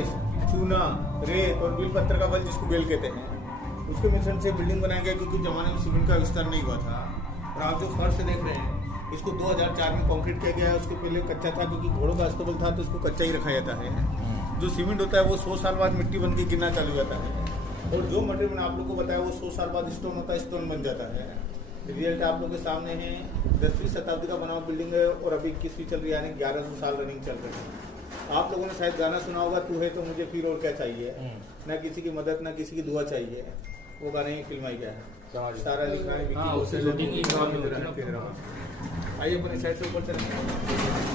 चूना, रेत और बेल पत्थर का बल जिसको बेल कहते हैं, उसके मिश्रण से बिल्डिंग बनाया गया क्योंकि जमाने में सीमेंट का आविष्कार नहीं हुआ था। और आप जो फर्श देख रहे हैं इसको 2004 में कंक्रीट किया गया है। उसके पहले कच्चा था क्योंकि घोड़ों का अस्तबल था तो इसको कच्चा ही रखा जाता है। जो सीमेंट होता है वो 100 साल बाद मिट्टी बन के गिरना चालू जाता है और जो मटेरियल मैंने आप लोग को बताया वो 100 साल बाद स्टोन होता है, स्टोन बन जाता है। रिजल्ट आप लोग के सामने है। 10वीं शताब्दी का बना हुआ बिल्डिंग है और अभी 21वीं चल रही है, यानी 1100 साल रनिंग चल रही है। आप लोगों ने शायद गाना सुना होगा, तू है तो मुझे फिर और क्या चाहिए। ना किसी की मदद ना किसी की दुआ चाहिए, वो गाना ही फिल्माई गया है। सारा लिखना है आइए अपने साइड से ऊपर चलेंगे।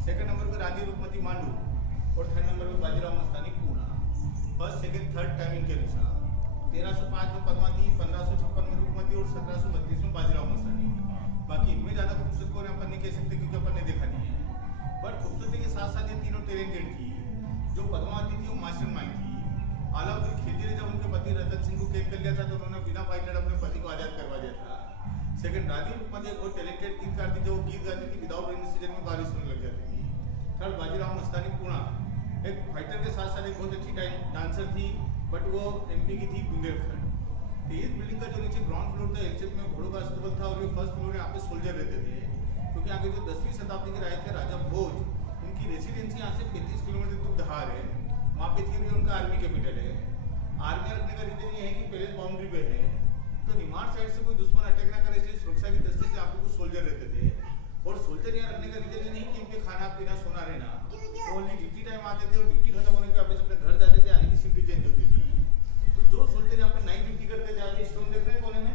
सेकंड नंबर पे रानी रुकमती मांडू और थर्ड नंबर पे Bajirao Mastani Poona. First second third timing के अनुसार 1305 में पद्मावती, 1556 में रुकमती और 1732 में बाजीराव मस्तानी। बाकी इनमें ज्यादा खूबसूरत को अपन नहीं कह सकते क्योंकि अपन ने देखा नहीं है। बट खूबसूरती के साथ साथ ये तीनों टैलेंटेड थी। जो पद्मावती थी वो मास्टरमाइंड थी। अलाउद्दीन खिलजी ने जब उनके पति रतन सिंह को कैद कर लिया था तो उन्होंने बिना फाइट अपने पति को आजाद करवा दिया था। सेकंड रानी रुकमती एक बहुत टैलेंटेड गीतकार थी जो गीत गाती थी विदाउट रेनी सीजन में बारिश होने लग जाती थी। थर्ड बाजीराव मस्तानी पूना एक फाइटर के साथ साथ एक बहुत अच्छी डांसर थी, बट वो एमपी की थी बुंदेलखंड। तो इस बिल्डिंग का जो नीचे ग्राउंड फ्लोर था एल में घोड़ों का अस्तबल था और ये फर्स्ट फ्लोर यहाँ पे सोल्जर रहते थे क्योंकि आगे जो 10वीं शताब्दी के राजा थे राजा भोज, उनकी रेसिडेंसी यहाँ से 35 किलोमीटर दूर धार है। वहाँ पे थी भी उनका आर्मी कैपिटल है। आर्मी रखने का रीजन ये है कि पहले बाउंड्री पे है तो निमाड़ साइड से कोई दुश्मन अटैक ना करे, इसलिए सुरक्षा की दृष्टि से आपको कुछ सोल्जर रहते थे। और सोल्जर यहाँ रखने का रीजन ये नहीं कि उनके खाना पीना सोना रहना, ओनली ड्यूटी टाइम आते थे और ड्यूटी खत्म होने के बाद अपने घर जाते थे, आने की शिफ्ट चेंज होती थी। तो जो सोल्जर यहाँ पे नाइट ड्यूटी करते थे, आप स्टोन देख रहे हैं कोने में,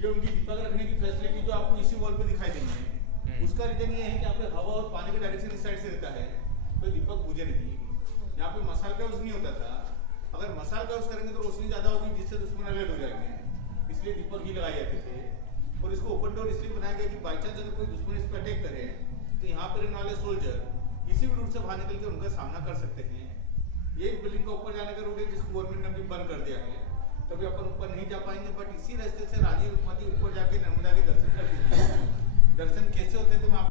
ये उनकी दीपक रखने की फैसिलिटी जो आपको इसी वॉल पे दिखाई देंगे। उसका रीजन ये है कि यहाँ पे हवा और पानी का डायरेक्शन इस साइड से रहता है तो दीपक बुझे नहीं। यहाँ पे मसाल का यूज नहीं होता था, अगर मसाल का यूज करेंगे तो रोशनी ज्यादा होगी जिससे दुश्मन अलर्ट हो जाएंगे, इसलिए दीपक ही लगाए जाते थे। और इसको ओपन डोर इसलिए बनाया गया कि बाई चांस अगर कोई दुश्मन इस पर अटैक करे तो यहाँ पर रहने वाले सोल्जर किसी भी रूट से बाहर निकल के उनका सामना कर सकते हैं। ये एक बिल्डिंग का ऊपर जाने का रूट है जिसको गवर्नमेंट ने अभी बंद कर दिया है, तभी अपन ऊपर नहीं जा पाएंगे। बट इसी रास्ते से रानी रुकमती ऊपर जाके नर्मदा के दर्शन करती थी। दर्शन कैसे होते थे मैं